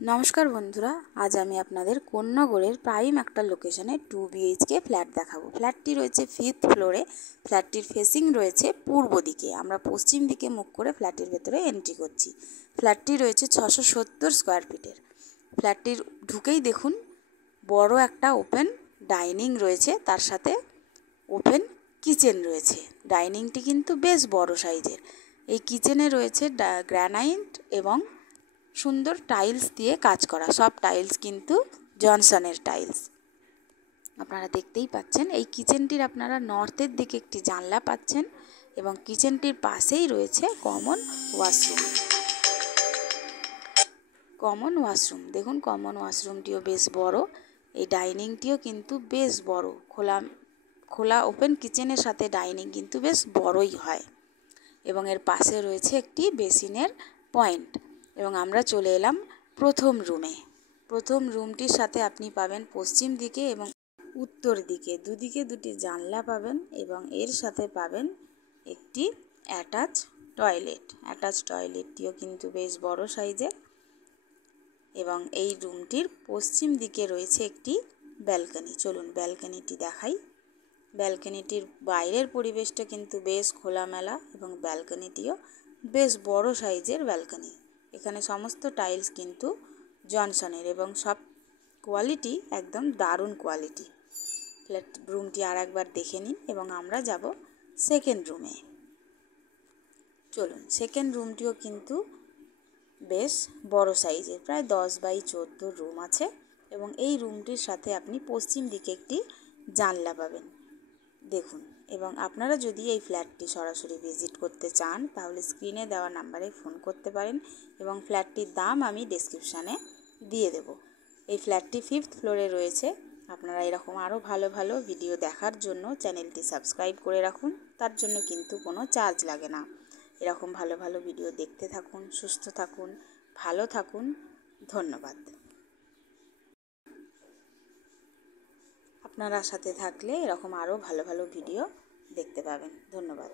নমস্কার বন্ধুরা, আজ আমি আপনাদের কোন্নগরের প্রাইম একটা লোকেশনে 2 BHK ফ্ল্যাট দেখাবো। ফ্ল্যাটটি রয়েছে 5th ফ্লোরে। ফ্ল্যাটটির ফেসিং রয়েছে পূর্ব দিকে। আমরা পশ্চিম দিকে মুখ করে ফ্ল্যাটের ভেতরে এন্ট্রি করছি। ফ্ল্যাটটি রয়েছে 670 স্কোয়ার ফিটের। ফ্ল্যাটটির ঢুকেই দেখুন বড় একটা ওপেন ডাইনিং রয়েছে, তার সাথে ওপেন কিচেন রয়েছে। ডাইনিংটি কিন্তু বেশ বড় সাইজের। এই কিচেনে রয়েছে গ্রানাইট এবং সুন্দর টাইলস দিয়ে কাজ করা। সব টাইলস কিন্তু জনসনের টাইলস। আপনারা দেখতেই পাচ্ছেন এই কিচেনটির আপনারা নর্থের দিকে একটি জানলা পাচ্ছেন এবং কিচেনটির পাশেই রয়েছে কমন ওয়াশরুম। দেখুন কমন ওয়াশরুমটিও বেশ বড়। এই ডাইনিংটিও কিন্তু বেশ বড়। খোলা ওপেন কিচেনের সাথে ডাইনিং কিন্তু বেশ বড়ই হয় এবং এর পাশে রয়েছে একটি বেসিনের পয়েন্ট। এবং আমরা চলে এলাম প্রথম রুমে। প্রথম রুমটির সাথে আপনি পাবেন পশ্চিম দিকে এবং উত্তর দিকে দুদিকে দুটি জানলা পাবেন এবং এর সাথে পাবেন একটি অ্যাটাচ টয়লেটটিও কিন্তু বেশ বড় সাইজের। এবং এই রুমটির পশ্চিম দিকে রয়েছে একটি ব্যালকনি। চলুন ব্যালকনিটি দেখাই। ব্যালকনিটির বাইরের পরিবেশটা কিন্তু বেশ খোলামেলা এবং ব্যালকনিটিও বেশ বড় সাইজের ব্যালকনি। এখানে সমস্ত টাইলস কিন্তু জনসনের এবং সব কোয়ালিটি একদম দারুণ কোয়ালিটি। ফ্ল্যাট রুমটি আর একবার দেখে নিন এবং আমরা যাব সেকেন্ড রুমে। চলুন সেকেন্ড রুমটিও কিন্তু বেশ বড় সাইজের, প্রায় 10x14 রুম আছে এবং এই রুমটির সাথে আপনি পশ্চিম দিকে একটি জানলা পাবেন। দেখুন, এবং আপনারা যদি এই ফ্ল্যাটটি সরাসরি ভিজিট করতে চান তাহলে স্ক্রিনে দেওয়া নাম্বারে ফোন করতে পারেন এবং ফ্ল্যাটটির দাম আমি ডেসক্রিপশানে দিয়ে দেব। এই ফ্ল্যাটটি 5th ফ্লোরে রয়েছে। আপনারা এরকম আরও ভালো ভালো ভিডিও দেখার জন্য চ্যানেলটি সাবস্ক্রাইব করে রাখুন। তার জন্য কিন্তু কোনো চার্জ লাগে না। এরকম ভালো ভালো ভিডিও দেখতে থাকুন, সুস্থ থাকুন, ভালো থাকুন। ধন্যবাদ। আপনারা সাথে থাকলে এরকম আরও ভালো ভালো ভিডিও দেখতে পাবেন। ধন্যবাদ।